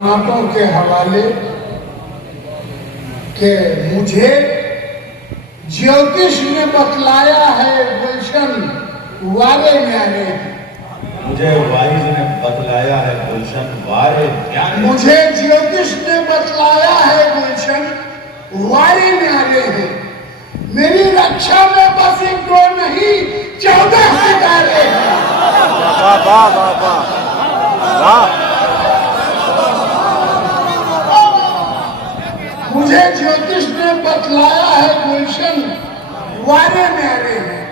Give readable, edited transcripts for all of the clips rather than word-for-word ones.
बातों के हवाले के मुझे ज्योतिष ने बतलाया है गुलशन वारे न्यारे। मुझे वाइज ने बतलाया है गुलशन वारे ज्ञान। मुझे ज्योतिष ने बतलाया है गुलशन वारे न्यारे है। मेरी रक्षा में बस एक दो नहीं 14 सितारे हैं। वाह वाह वाह वाह वाह। मुझे ज्योतिष ने बतलाया है गुलशन वारे न्यारे हैं।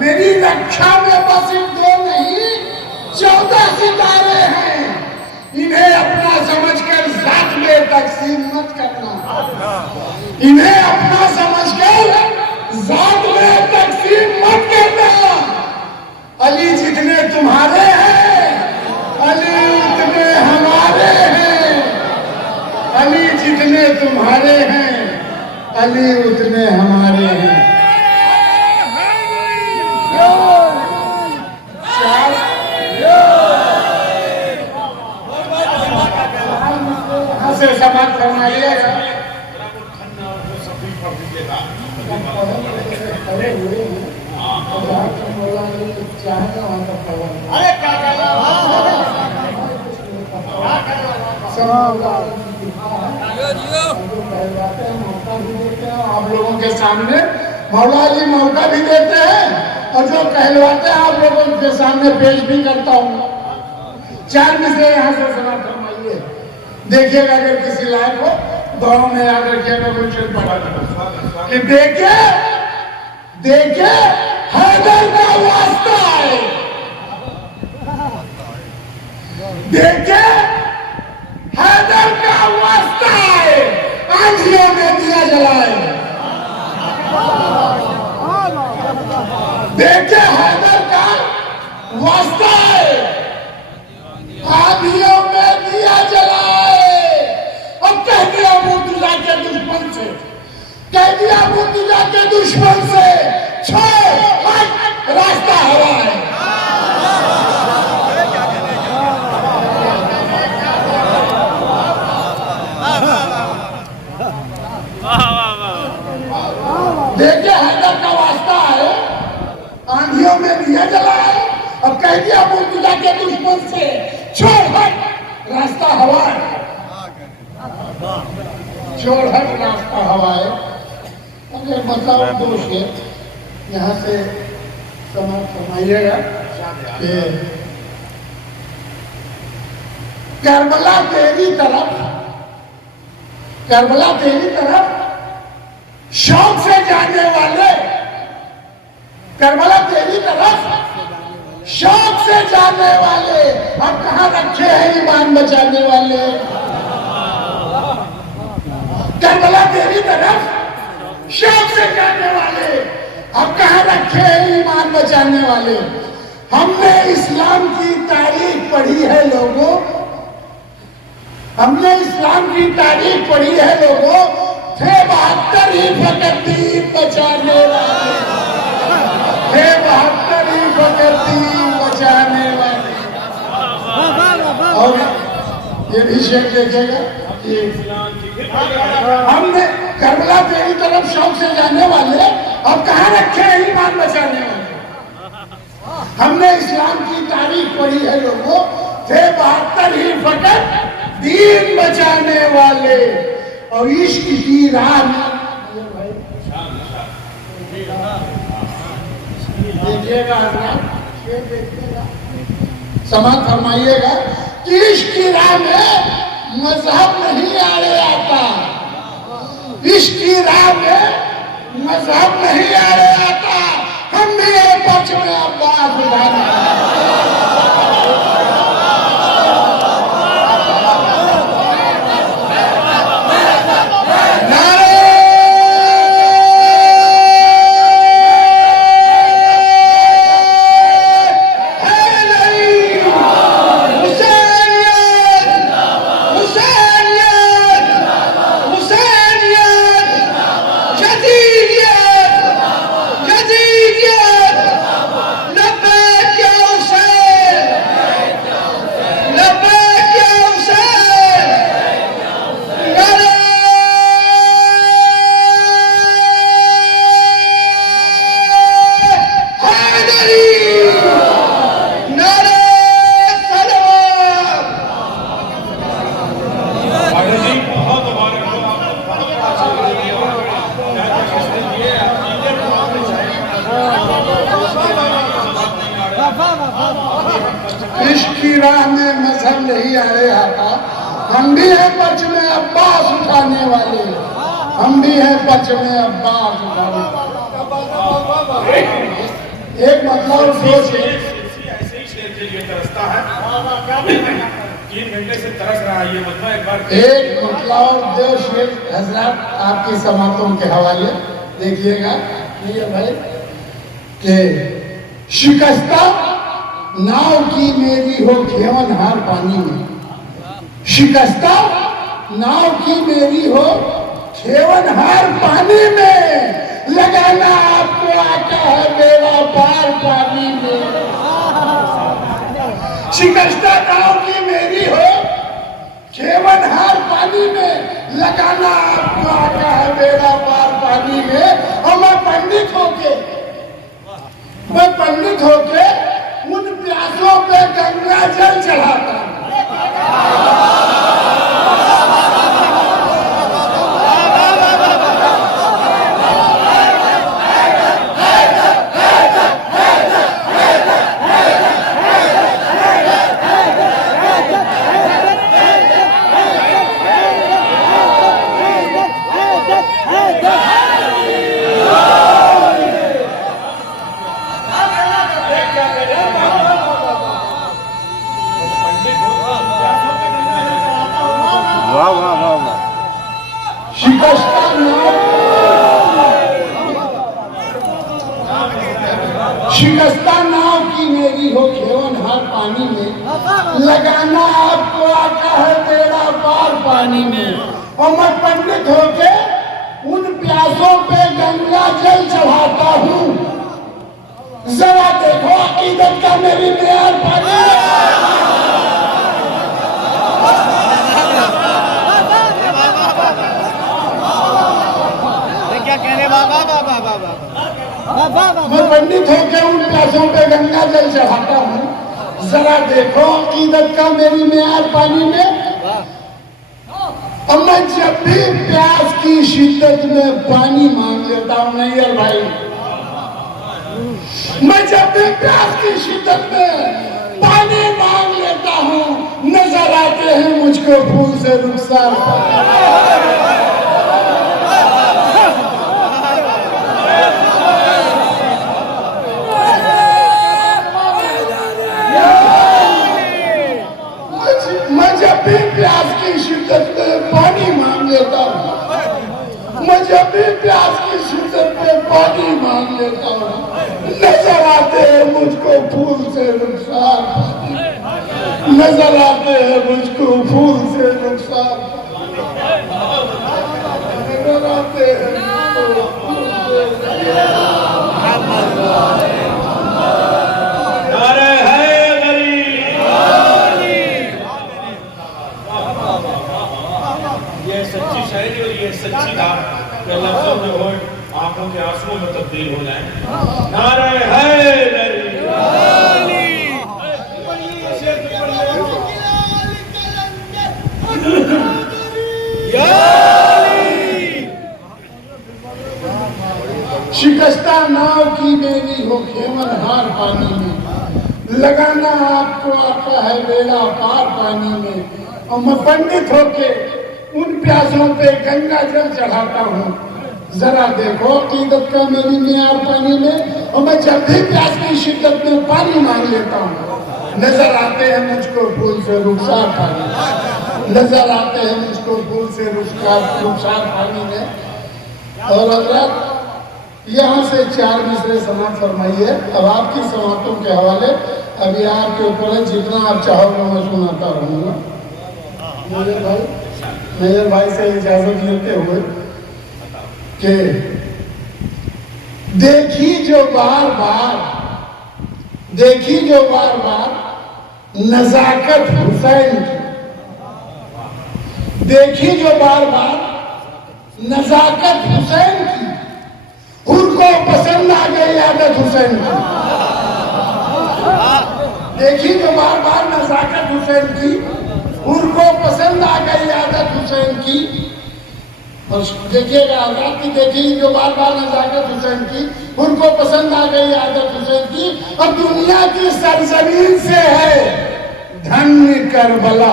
मेरी रक्षा में बस एक दो नहीं 14 सितारे हैं। इन्हें अपना समझकर जात में तकसीम मत करना। इन्हें अपना समझकर जात में तकसीम मत करना। अली जितने तुम्हारे हैं अली उतने हमारे हैं। अली जितने तुम्हारे हैं अली उतने हमारे हैं। यहाँ से समाप्त फरमाइएगा। आप लोगों के सामने मौला जी मौका भी देते हैं और जो कहलवाते हैं आप लोगों के सामने पेश भी करता हूँ। 4 मिसरे यहाँ से समाप्त फरमाइए। देखिएगा अगर किसी लायक हो दुआओं में याद रखिएगा गुलशन पढ़ा कि देखे देखे हैदर का वास्ता है। देखे हैदर का वास्ता है। आंधियों में दिया जलाए। देखे हैदर का वास्ता है। आंधियों में दिया जलाए। अब कह दिया अबूदुल्ला के दुश्मन से, कह दिया अबूदुल्ला के दुश्मन से छोड़ रास्ता हवा है। देखे हैदर का वास्ता है। आंधियों में दिया जलाए। अब कह दिया अबूदुल्ला के दुश्मन से छोड़ हट रास्ता हवा है। छोड़ हट रास्ता हवा है। अगर मतलब दोष है यहाँ से समाप्त फरमाइएगा कि करबला तेरी तरफ, करबला तेरी तरफ शौक से जाने वाले, करबला तेरी तरफ शौक से जाने वाले अब कहाँ रखे हैं ईमान बचाने वाले। करबला तेरी तरफ शौक से जाने वाले अब कहाँ रखे हैं ईमान बचाने वाले। हमने इस्लाम की तारीख पढ़ी है लोगों, हमने इस्लाम की तारीख पढ़ी है लोगों। थे 72 ही फकत दीन बचाने वाले। थे 72 ही फकत दीन बचाने वाले। और ये भी शेर देखेगा कि हमने करबला तेरी तरफ शौक से जाने वाले अब कहाँ रखे हैं ईमान बचाने वाले। हमने इस्लाम की तारीख पढ़ी है लोगों। थे 72 ही फकत दीन बचाने वाले। और इश्क की राह देखिएगा, समाप्त फरमाइएगा कि इश्क की राह में मजहब नहीं आड़े आता। इश्क की राह में मजहब नहीं आड़े आता। हम भी एक पक्ष में अब्बास उठाना। उसकी राह में मजहब नहीं आए आता। हम भी हैं पक्ष में अब्बास उठाने वाले, हम भी हैं पक्ष में अब्बास उठाने वाले। एक मतलब सोच ऐसे ही शेर के लिए तरसता है, 3 घंटे से तरस रहा है ये मतलब एक बार। एक मतलब दो शेर हजरत आपकी समातों के हवाले देखिएगा ये भाई के शिकस्ता नाव की मेरी हो खेवन हार पानी में, शिकस्ता नाव की मेरी हो खेवन हार पानी में, लगाना आपको आता है बेड़ा पार पानी में। शिकस्ता नाव की मेरी हो खेवन हार पानी में, लगाना आपको आता है बेड़ा पार पानी में। और मैं पंडित होके उन प्यासों पे गंगा जल चढ़ाता हूं। वाह वाह वाह वाह। शिकस्ता नाव की मेरी हो खेवन हार पानी में, लगाना आपको आता है बेड़ा पार पानी में। और मैं पंडित होके उन प्यासों पे गंगा जल चढ़ाता हूँ। जरा देखो अकीदत का मेरी मेहर पानी क्या कह रहे बाबा बाबा बाबा। मैं पंडित होकर उन प्यासों पे गंगा जल चढ़ाता हूँ। जरा देखो अकीदत का मेरी मेहर पानी में। और मैं जब भी प्यास की शिद्दत में पानी मांग लेता हूँ, नहीं यार भाई, मैं जब भी प्यास की शिद्दत में पानी मांग लेता हूँ, नजर आते हैं मुझको फूल से रुखसार। मैं जब भी प्यास की शिद्दत में पानी मांग लेता हूँ, मैं जब भी प्यास की शिद्दत में पानी मांग लेता हूँ, नजर आते हैं मुझको फूल से रुखसार पानी, नजर आते हैं मुझको फूल से रुखसार पानी, नजर आते हैं मुझको फूल से नारे हैदरी, ये सच्ची शायरी और ये सच्ची बात के लफ्जों में हो, आंखों के आंसुओं में तब्दील हो जाए। नारे हैदरी। शिकस्ता नाव की मेरी हो खेवन हार पानी में, लगाना आपको आता है बेड़ा पार पानी में। और मैं पंडित होके उन प्यासों पे गंगा जल चढ़ाता हूँ। जरा देखो अकीदत का मेरी मेहर पानी में। और मैं जब भी प्यास की शिद्दत में पानी मांग लेता हूँ, नजर आते हैं मुझको फूल से रुखसार पानी, नजर आते हैं मुझको फूल से रुखसार पानी में। और हजरत यहाँ से 4 मिसरे समाप्त फरमाइए। अब आपकी समातों के हवाले अभी आपके ऊपर है, जितना आप चाहोगे मैं सुनाता रहूँगा। मेजर भाई से इजाजत लेते हुए कि देखी जो बार बार नजाकत हुसैन की, देखी जो बार बार नजाकत हुसैन की, उनको पसंद आ गई आदत हुसैन की। देखी जो बार बार नजाकत हुसैन की, उनको पसंद आ गई आदत हुसैन की। और देखिएगा आजाद की, देखी जो बार बार नजाकत हुसैन की, उनको पसंद आ गई आदत हुसैन की। और दुनिया की सरजमीन से है धन्य करबला।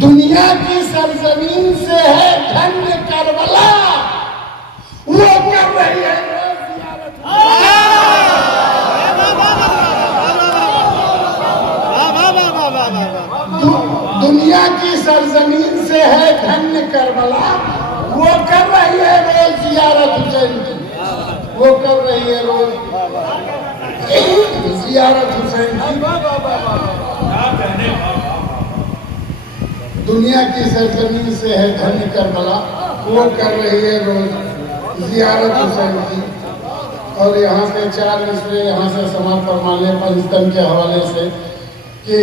दुनिया की सरजमीन से है धन्य करबला, वो कर रही है दुनिया की सरजमीन से है धन्य करबला, वो कर रही है रोज जियारत हुसैन की, वो कर रही है रोज जियारत हुसैन की। दुनिया की सरजमीन से है धन्य करबला, वो कर रही है रोज जियारत हुसैन की। और यहाँ से 4 मिसरे यहाँ से समाप्त फरमाने पंचतन के हवाले से कि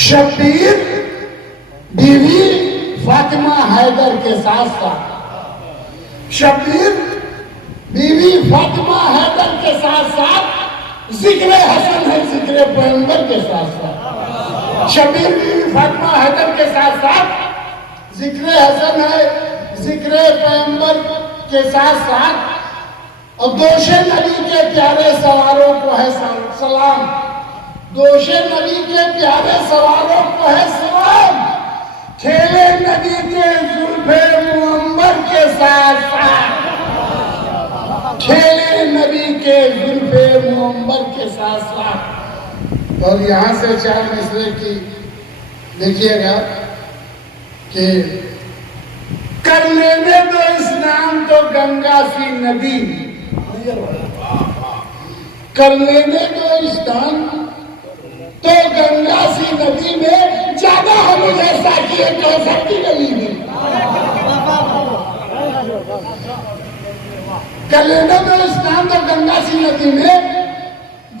शब्बीर बीवी फातिमा हैदर के साथ साथ, शब्बीर बीवी फातिमा हैदर के साथ साथ जिक्र हसन है जिक्र पैगंबर के साथ साथ, शब्बीर बीवी फातिमा हैदर के साथ साथ जिक्र हसन है जिक्र पैगंबर के साथ साथ, और दोशे नबी के प्यारे सवारों को है सलाम, दोशे नबी के प्यारे सवारों को है सलाम, खेले नबी के जुल्फे मुअम्बर के साथ साथ, खेले नबी के जुल्फे मुअम्बर के साथ साथ। और यहाँ से 4 मिसरे की देखिएगा कि कर लेने दो स्नान तो गंगा सी नदी, कर लेने दो स्नान तो गंगा सी नदी में, ज्यादा हम मुझे साकी कौसर की गली में, कर लेने दो स्नान तो गंगा सी नदी में,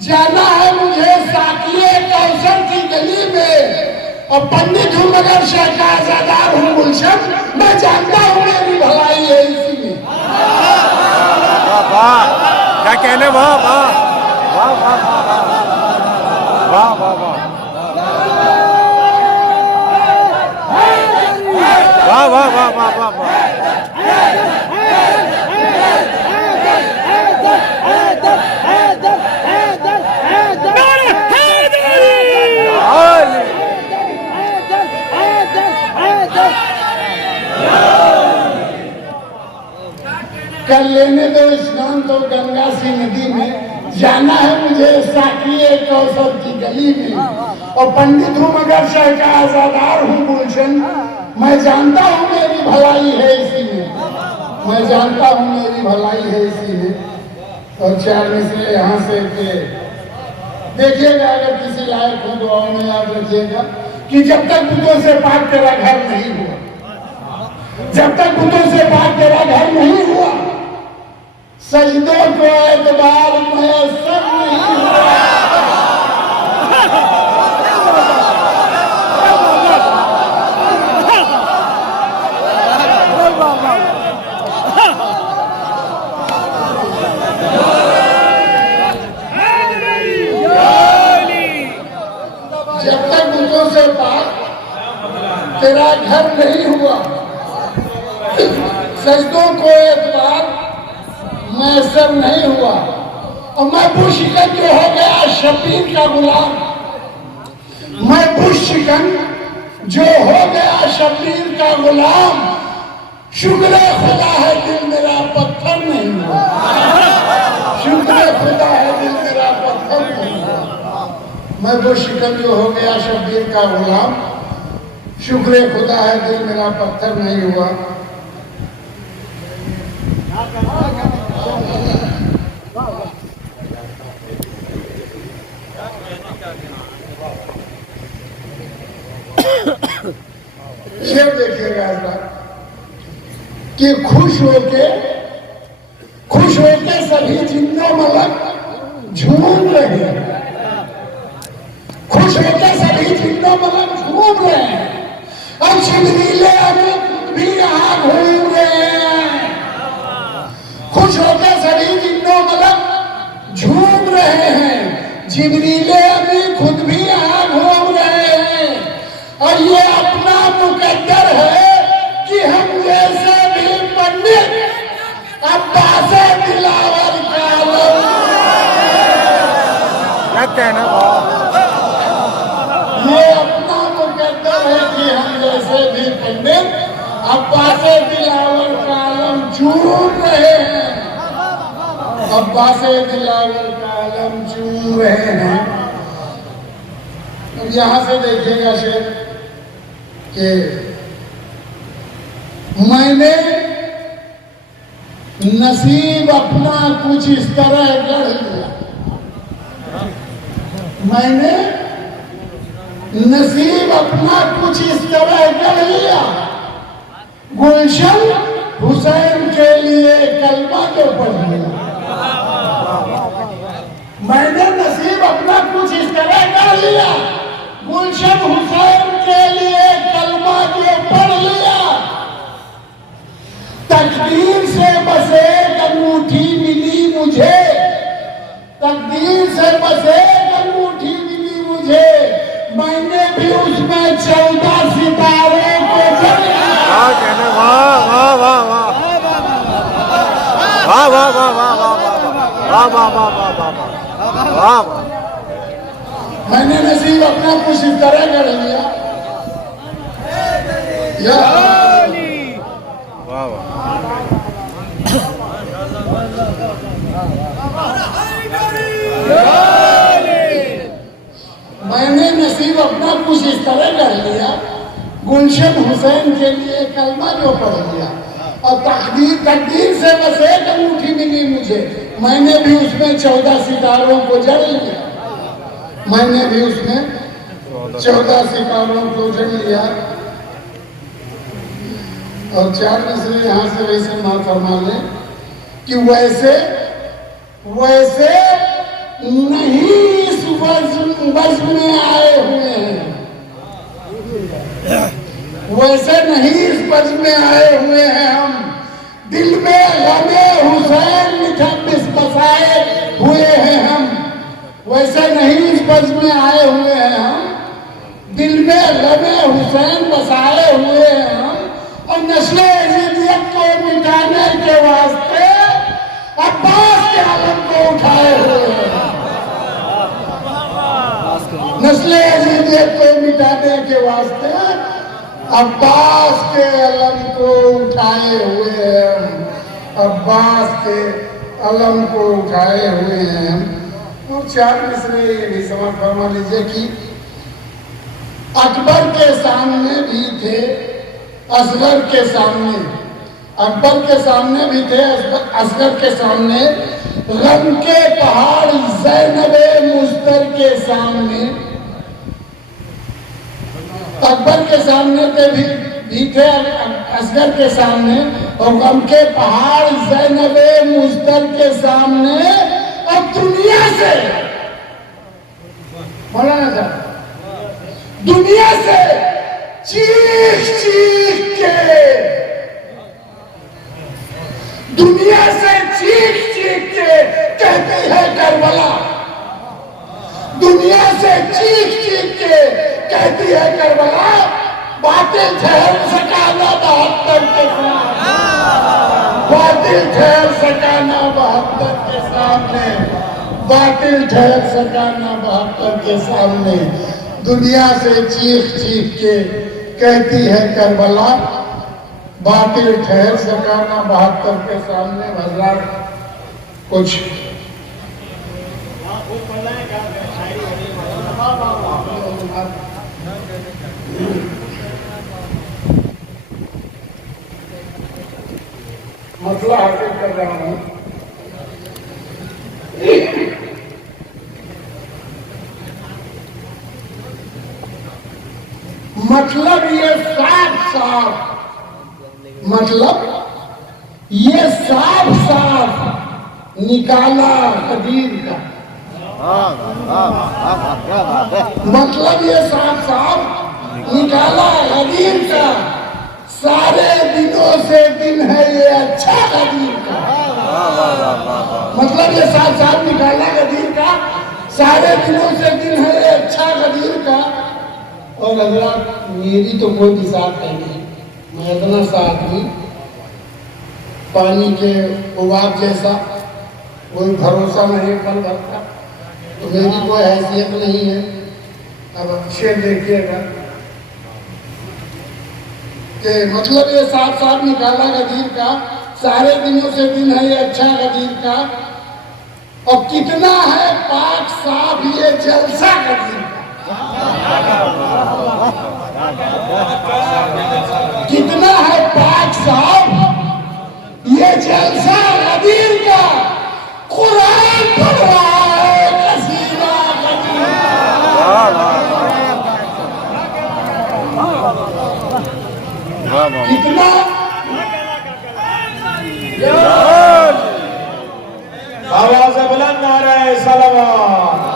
जाना है मुझे साकिए कौसर की गली में, और पंडित हूँ मगर शेख आजादार हूँ गुलशन, मैं जानता हूँ मेरी भलाई है इसी में। क्या कहने, वाह वाह वाह वाह वाह वाह वाह वाह वाह वाह वाह वाह वाह। कर लेने दो स्नान तो गंगा सी नदी में, जाना है मुझे साकिए कौसर की गली में, और पंडित हूँ मगर शेख आजादार हूँ गुलशन, मैं जानता हूँ मेरी भलाई है इसी में, मैं जानता हूँ मेरी भलाई है इसी में। और 4 मिसरे यहाँ से देखिएगा, अगर किसी लायक हो दुआओं में याद रखिएगा कि जब तक बुतों से पाक तेरा घर नहीं हुआ, जब तक बुतों से पाक तेरा घर नहीं हुआ, सजदों को एतबार मयसर नहीं हुआ। जब तक बुतों से पाक तेरा घर नहीं हुआ, सजदों को एतबार मैसर नहीं हुआ। और मैं बुशिकन जो हो गया शब्बीर का गुलाम, मैं बुशिकन जो हो गया शब्बीर का गुलाम, शुक्र खुदा है दिल मेरा पत्थर नहीं हुआ, शुक्र खुदा है दिल मेरा पत्थर नहीं हुआ। मैं बुशिकन जो हो गया शब्बीर का गुलाम, शुक्र खुदा है दिल मेरा पत्थर नहीं हुआ। शेर देखिएगा इस बार कि खुश होके सभी जिन्नो मलक झूम रहे हैं, खुश होके सभी जिन्नो मलक झूम रहे हैं, और जिब्रीले भी यहाँ घूम रहे हैं। खुश होके सभी जिन्नो मलक झूम रहे हैं, जिब्रीले अभी खुद भी यहाँ घूम रहे हैं। और ये अपना मुकद्दर है कि हम जैसे भी पंडित अब्बास दिला कहने वाह ये अपना मुकद्दर है कि हम जैसे भी पंडित अब्बासे दिलावर का आलम चूर रहे हैं, अब्बासे दिलावर का आलम चूर रहे हैं। अब यहाँ से देखिएगा शेर कि मैंने नसीब अपना कुछ इस तरह गढ़ लिया, मैंने नसीब अपना कुछ इस तरह गढ़ लिया, गुलशन हुसैन के लिए कलमा तो पढ़ लिया। मैंने नसीब अपना कुछ इस तरह गढ़ लिया, गुलशन हुसैन के लिए कलमा तो पढ़ लिया। तकदीर से बस एक अंगूठी मिली मुझे, तकदीर से बस एक अंगूठी मिली मुझे, मैंने भी उसमें 14 सितारों को वाह कहने वाह वाह वाह वाह वाह वाह वाह वाह वाह वाह वाह वाह वाह। मैंने नसीब अपना कुछ इस तरह कर लिया। वाह वाह मैंने नसीब अपना कुछ इस तरह कर लिया, गुलशन हुसैन के लिए कलमा जो पढ़ लिया, और तकदीर से बस एक अंगूठी मिली मुझे, मैंने भी उसमें 14 सितारों को जड़ लिया, मैंने भी उसमें 14 सितारों को जड़ लिया। और 4 मिसरे यहाँ से वैसे मां फरमा ले कि वैसे वैसे नहीं इस बज़्म में आए हुए हैं, वैसे नहीं इस बज़्म में आए हुए हैं हम, दिल में गमे हुसैन बसाए हुए हैं हम, वैसे नहीं इस बज़्म में आए हुए हैं हम, दिल में गमे हुसैन बसाए हुए हैं हम, और नस्ले यजीदियत को मिटाने के वास्ते अब्बास के आलम को उठाए हुए हैं, नस्ले यजीदियत को मिटाने के वास्ते अब्बास के अलम को उठाए हुए हैं, अब्बास के अलम को उठाए हुए हैं। और 4 मिसरे ये भी समझ फरमा लीजिए कि अकबर के सामने भी थे, असगर के सामने, अकबर के सामने भी थे, असगर के सामने, गम के पहाड़ ज़ैनबे मुस्तर के सामने, अकबर के सामने भी थे, असगर के सामने, और गम के पहाड़ ज़ैनबे मुस्तर के सामने, और दुनिया से मौलाना साहब, दुनिया से चीख चीख के, दुनिया से चीख चीख के कहती है करबला, दुनिया से चीख चीख के कहती है करबला, बातिल ठहर सका ना 72 के सामने, बातिल ठहर सका ना 72 के सामने, बातिल ठहर सका ना 72 के सामने, दुनिया से चीख चीख के कहती है करबला, बातिल ठहर सका ना 72 के सामने। हजरात कुछ मसला हासिल कर रहा हूं। मतलब ये साफ मतलब ये साफ साफ निकाला कदीर का, मतलब ये साफ साफ निकाला कदीर का, सारे दिनों से दिन है ये अच्छा कदीर का, मतलब ये साफ साफ निकाला कदीर का, सारे दिनों से दिन है ये अच्छा कदीर का। और हजरात मेरी तो कोई मिसाल है नहीं, मैं इतना सा आदमी, पानी के उबाब जैसा, कोई भरोसा नहीं फल रखता, तो मेरी कोई हैसियत नहीं है। अब शेर देखिएगा कि मतलब ये साफ साफ निकाला गदीर का, सारे दिनों से दिन है ये अच्छा गदीर का, और कितना है पाक साफ ये जलसा गदीर का, कितना है पाक साफ ये जलसा गदीर का। कुरान पढ़ रहा है कसीदा गदीर कितना आवाज बुलंद नारे सलावत।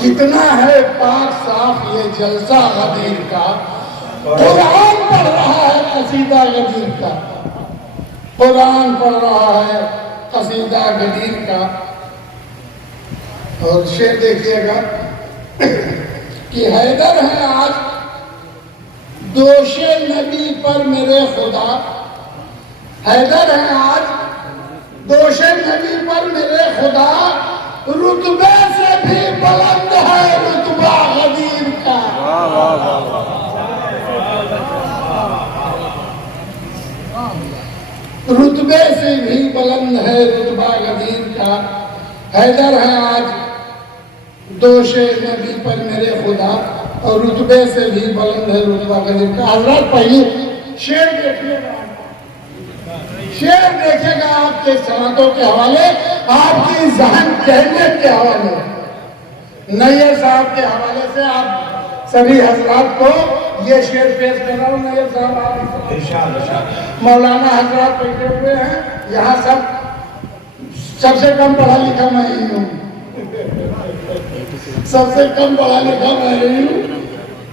कितना है पाक साफ ये जलसा गदीर का। कुरान पढ़ रहा है कसीदा गदीर का, कुरान पढ़ रहा है कसीदा गदीर का। और शेर देखिएगा कि हैदर है आज दोषे नबी पर मेरे खुदा, हैदर है आज दोषे नबी पर मेरे खुदा, रुतबे से भी बुलंद है रुतबा गदीर का। रुतबे से भी बुलंद है रुतबा गदीर का। हैदर है आज दोषे नबी पर मेरे खुदा, और रुतबे से भी बुलंद है रुतबा गदीर का। हजरत पहले शेर देखिएगा, शेर देखेगा आपके सनतों के हवाले, आपकी जहन कहनियत के हवाले, नैयर साहब के हवाले से आप सभी हजरात को ये शेर पेश कर रहा हूँ। नैयर साहब आप इंशाअल्लाह मौलाना हजरात बैठे हुए हैं यहाँ, सबसे कम पढ़ा लिखा मैं ही हूँ, सबसे कम पढ़ा लिखा मैं ही हूँ।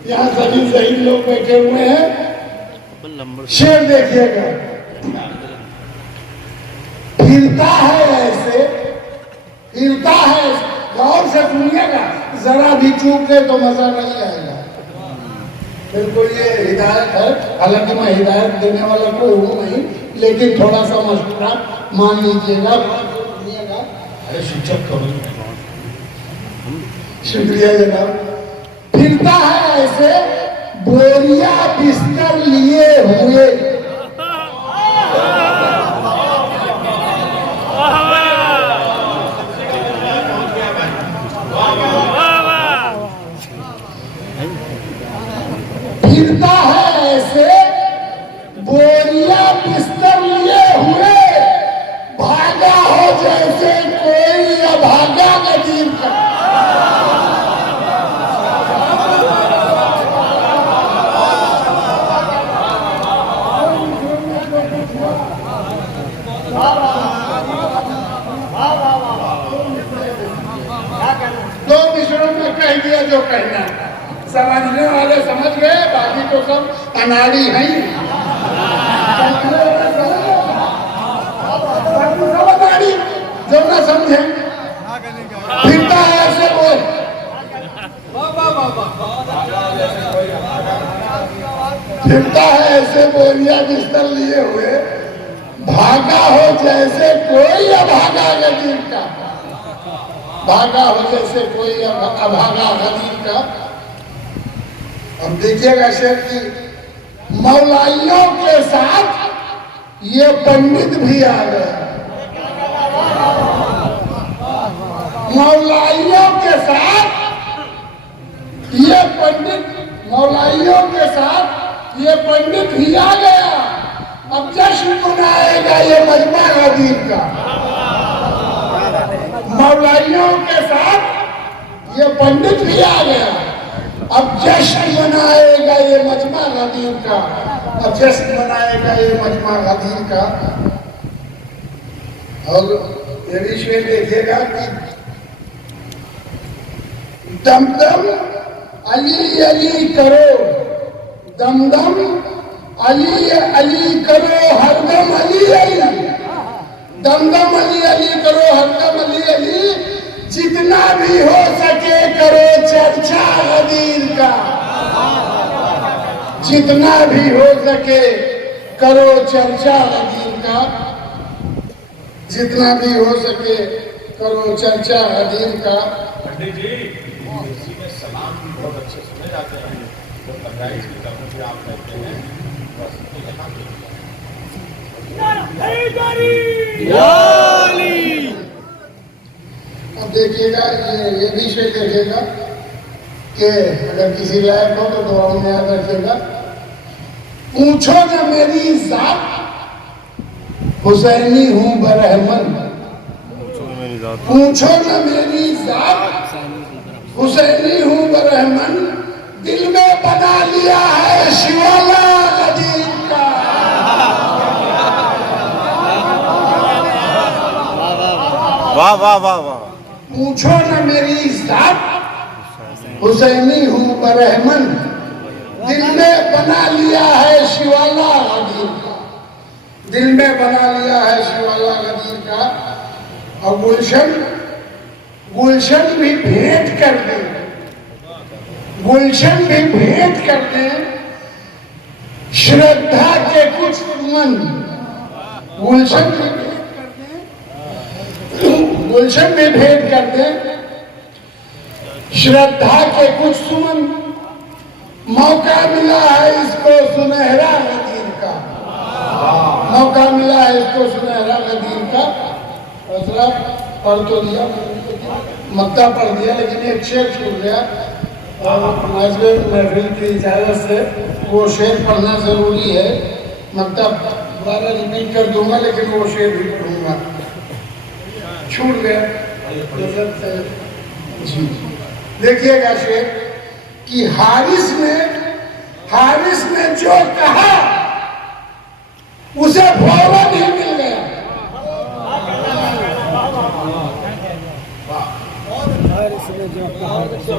यहाँ सभी सही लोग बैठे हुए हैं। शेर देखिएगा, फिरता है ऐसे, फिरता है, गौर से सुनिएगा, जरा भी चूक गए तो मजा नहीं आएगा। बिल्कुल ये हिदायत है, हालांकि मैं हिदायत देने वाला कोई हूँ नहीं, लेकिन थोड़ा सा मशवरा मान लीजिएगा, सुनिएगा। अरे शिक्षक करो। शुक्रिया जनाब। फिरता है ऐसे बोरिया बिस्तर लिए हुए, फिरता है ऐसे बोरिया बिस्तर लिए हुए, भागा हो जैसे कोई अभागा गदीर का। दो मिसरों में कह दिया जो कहना, समझने वाले समझ गए, बाकी तो सब अनाड़ी हैं। अनाड़ी जो ना समझे, फिरता है ऐसे बोल, फिरता है ऐसे बोलिया बिस्तर लिए हुए, भागा हो जैसे कोई अभागा गदीर का, भागा हो जैसे कोई अभागा गदीर का। अब देखिएगा शेर की, मौलाइयों के साथ ये पंडित भी आ गए, मौलाइयों के साथ ये पंडित, मौलाइयों के साथ ये पंडित भी आ गया। अब जश्न मनाएगा ये मजमा गदीर का, मौलाइयों के साथ ये पंडित भी आ गया। अब जश्न मनाएगा ये मजमा गदीर का, अब जश्न मनाएगा ये मजमा गदीर का। और ये भी शेर देखिएगा कि दमदम अली अली करो, दमदम अली अली करो, हरदम अली अली, दमदम अली अली करो, हरदम अली अली, जितना भी हो सके करो चर्चा गदीर का, जितना भी हो सके करो चर्चा गदीर का। जितना भी हो सके करो चर्चा हदीर का। पंडित जी इसी में सलाम भी बहुत अच्छे सुने जाते हैं, जो तंगाई की तरफ भी आप कहते हैं, बस तो यहाँ पे अब देखिएगा, ये भी शेर देखिएगा कि अगर किसी लायक हो तो दुआओं में याद रखिएगा। पूछो न मेरी जात हुसैनी हूँ बरहमन, पूछो न मेरी जात हुसैनी हूँ बरहमन, दिल में बना लिया है शिवाला गदीर का। वाह वाह वाह वाह। पूछो न मेरी जात हुसैनी हूँ बरहमन, दिल में बना लिया है शिवाला गदीर का, दिल में बना लिया है शिवाला गदीर का। और गुलशन भी भेंट कर दे, गुलशन भी भेंट कर दे श्रद्धा के कुछ सुमन, गुलशन भी भेंट कर दे, गुलशन भी भेंट कर दे श्रद्धा के कुछ सुमन। मौका मिला है इसको सुनहरा गदीर का, मौका मिला है इसको सुनहरा गदीर का। दूसरा पढ़ तो दिया, मक्ता पढ़ दिया, लेकिन एक शेर छूट गया और महफिल की इजाजत से वो शेर पढ़ना जरूरी है। मक्ता दोबारा रिपीट कर दूंगा, लेकिन वो शेर भी पढ़ूंगा, छूट गया जी। देखिएगा शेर कि हारिस ने जो कहा उसे फौरन ही मिल गया।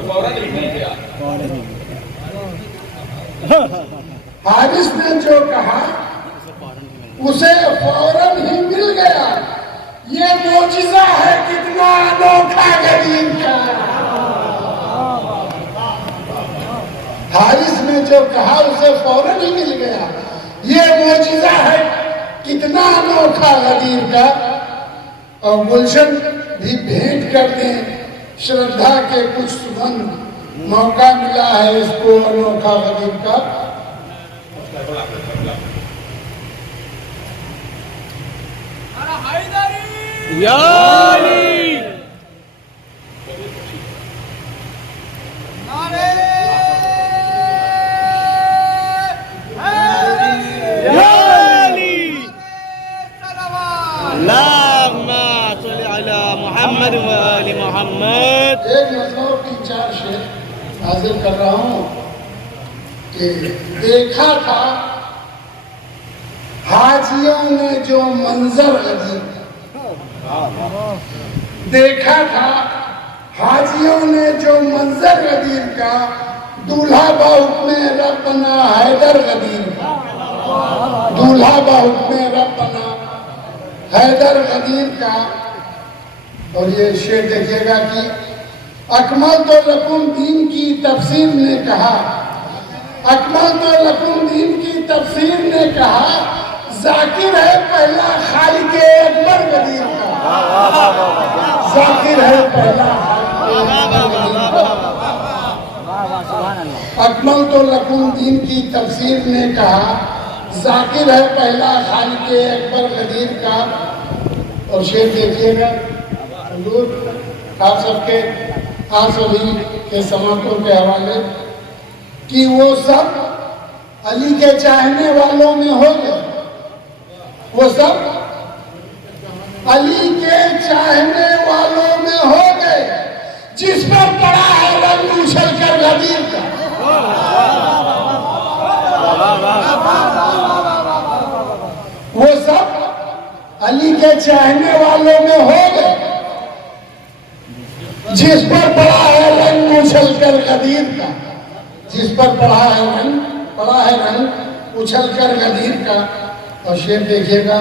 फौरन ही मिल गया। हारिस ने जो कहा उसे फौरन ही मिल गया। ये मोजिज़ा है कितना अनोखा गदीर का। हारिस ने जो कहा उसे फौरन ही मिल गया। ये मोजिज़ा है कितना अनोखा गदीर का। और गुलशन भी भेंट कर दें श्रद्धा के कुछ सुगंध, मौका मिला है इसको अनोखा गदीर का। मोहम्मद वाली मोहम्मद। एक मतलब 3-4 शेर हाजिर कर रहा हूँ कि देखा था हाजियों ने जो मंजर गदीर, देखा था हाजियों ने जो मंजर गदीर का, दूल्हा बहुत में रब्बना हैदर गदीर का, दूल्हा बहुत में रब्बना हैदर गदीर का। और ये शेर देखिएगा कि अकमल तो लकुम दीन की तफसीर ने कहा, अकमल तो लकुम दीन की तफसीर ने कहा, जाकिर है पहला खालिक अकबर गदीर का, जाकिर है पहला अकमल तो लकुम दीन की तफसीर ने कहा, जाकिर है पहला खालिक अकबर गदीर का। और शेर देखिएगा आप सबके आप सभी के समर्थों के हवाले कि वो सब अली के चाहने वालों में हो गए, वो सब अली के चाहने वालों में हो गए, जिस पर पड़ा है रंग उछल कर गदीर का। वो सब अली के चाहने वालों में हो गए, जिस पर पड़ा है रंग उछल कर गदीर का, जिस पर पड़ा है रंग उछल कर गदीर का। और शेर देखिएगा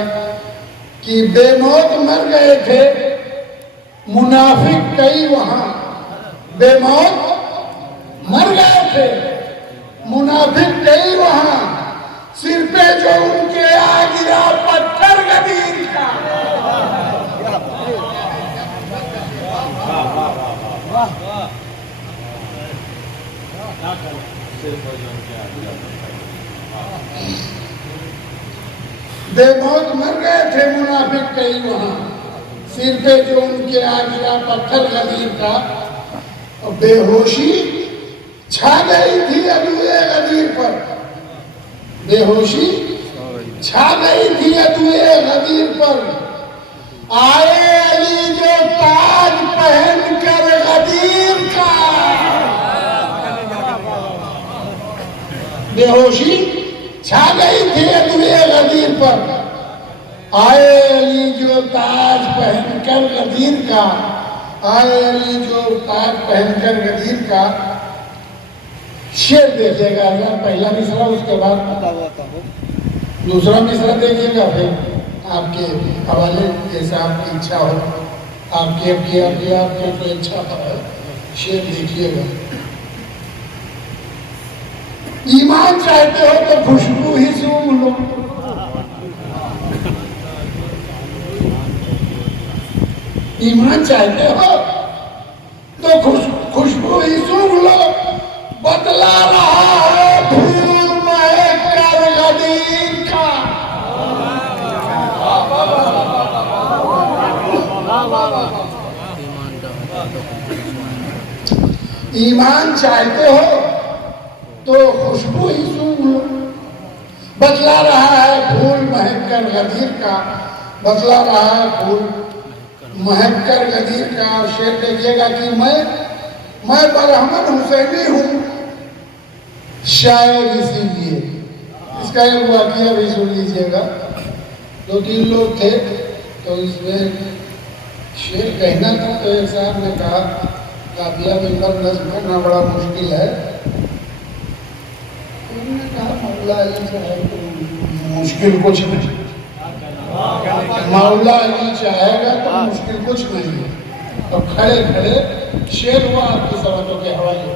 कि बेमौत मर गए थे मुनाफिक कई वहां, बेमौत मर गए थे मुनाफिक कई वहां, सिर पे जो उनके आ गिरा पत्थर गदीर का। बेमौत मर गए थे मुनाफिक कई वहां, सिर पे जो उनके आ गिरा पत्थर गदीर का, और बेहोशी छा गई थी अदुए गदीर पर, बेहोशी छा गई थी अदुए गदीर पर। आए अली जो ताज पहन कर गदीर का, बेहोशी छा गई थी अदुए गदीर पर। आए अली जो ताज पहनकर गदीर का, आए अली जो ताज पहनकर गदीर का। शेर देखिएगा अल्लाह, पहला मिसरा उसके बाद दूसरा मिसरा देखिएगा, फिर आपके हवाले जैसा आपकी इच्छा हो, आपके आपकी इच्छा है, शेर देखिएगा। ईमान चाहते हो तो खुशबू ही सूंघ लो, ईमान चाहते हो तो खुशबू ही सूंघ लो। बदला रहा है फूल महक कर गदीर का, ईमान चाहते हो तो खुशबू ही सूंघ लो। बदला रहा है फूल महक कर गदीर का, बदला रहा है फूल महक कर गदीर का। शेर देखिएगा कि मैं बरहमन हुसैनी हूँ शायद इसीलिए। इसका एक वाकया भी सुन लीजिएगा। 2-3 लोग थे तो इसमें शेर कहना था, तो एक साहब ने कहा काफिया मिलकर नज्म करना बड़ा मुश्किल है। उन्होंने कहा मौला अली चाहे मुश्किल कुछ नहीं, मौला अली चाहेगा तो मुश्किल कुछ नहीं है। तो खड़े खड़े शेर हुआ आपकी समझों के हवाले,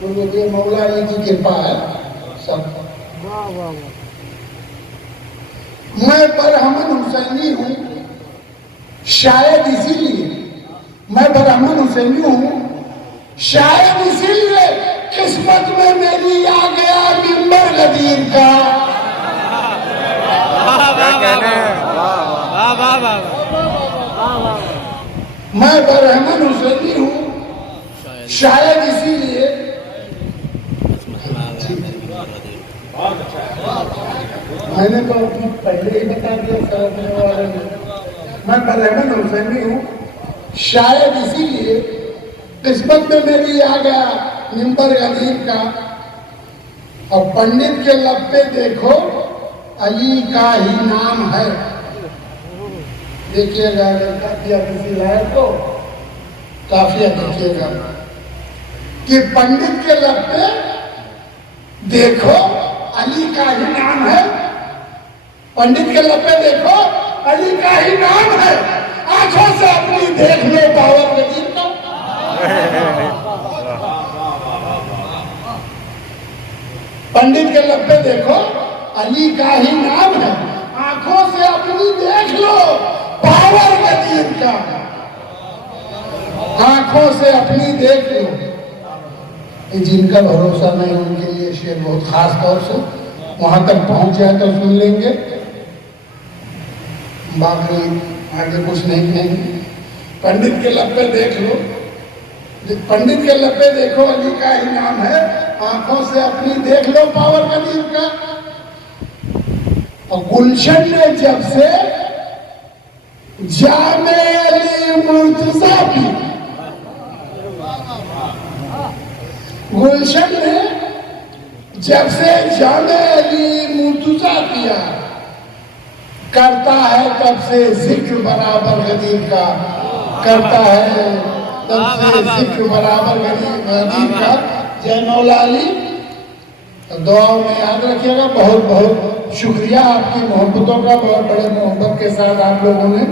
तो ये मौला अली की कृपा है सब। मैं बरहमन हुसैनी हूँ शायद इसीलिए, मैं बरहमन हुसैनी हूँ शायद इसीलिए किस्मत में मेरी आ गया मिंबर गदीर का। मैं बरहमन हुसैनी हूँ शायद इसीलिए, मैंने तो पहले ही बता दिया समझने वाले ने। मैं बरहमन हुसैनी हूँ शायद इसीलिए किस्मत में मेरी आ गया मिंबर गदीर का। और पंडित के लब पे देखो अली का ही नाम है। देखिएगा अगर काफिया किसी लायक को काफिया देखिएगा कि पंडित के लब पे देखो अली का ही नाम है। पंडित के लब पे देखो अली का ही नाम है। आंखों से अपनी देख लो बाबर गदीर का। पंडित के लब पे देखो अली का ही नाम है। आंखों से अपनी देख लो बाबर गदीर का। आंखों से अपनी देख लो। जिनका भरोसा नहीं उनके लिए शेर बहुत खास तौर से वहां तक पहुंच जाए तो सुन लेंगे, बाकी आगे कुछ नहीं कहेंगे। पंडित के लब पे देख लो, पंडित के लब पे देखो अली का ही नाम है। आंखों से अपनी देख लो बाबर गदीर का। और गुलशन ने जब से जामे अली मुर्तजा की, गुलशन ने जब से जामे अली मुर्तजा किया, करता है तब से जिक्र बराबर गदीर का। करता है तब से जिक्र बराबर गदीर का। जय मौला अली। दुआओं में याद रखिएगा। बहुत बहुत शुक्रिया आपकी मोहब्बतों का। बहुत बड़े मोहब्बत के साथ आप लोगों ने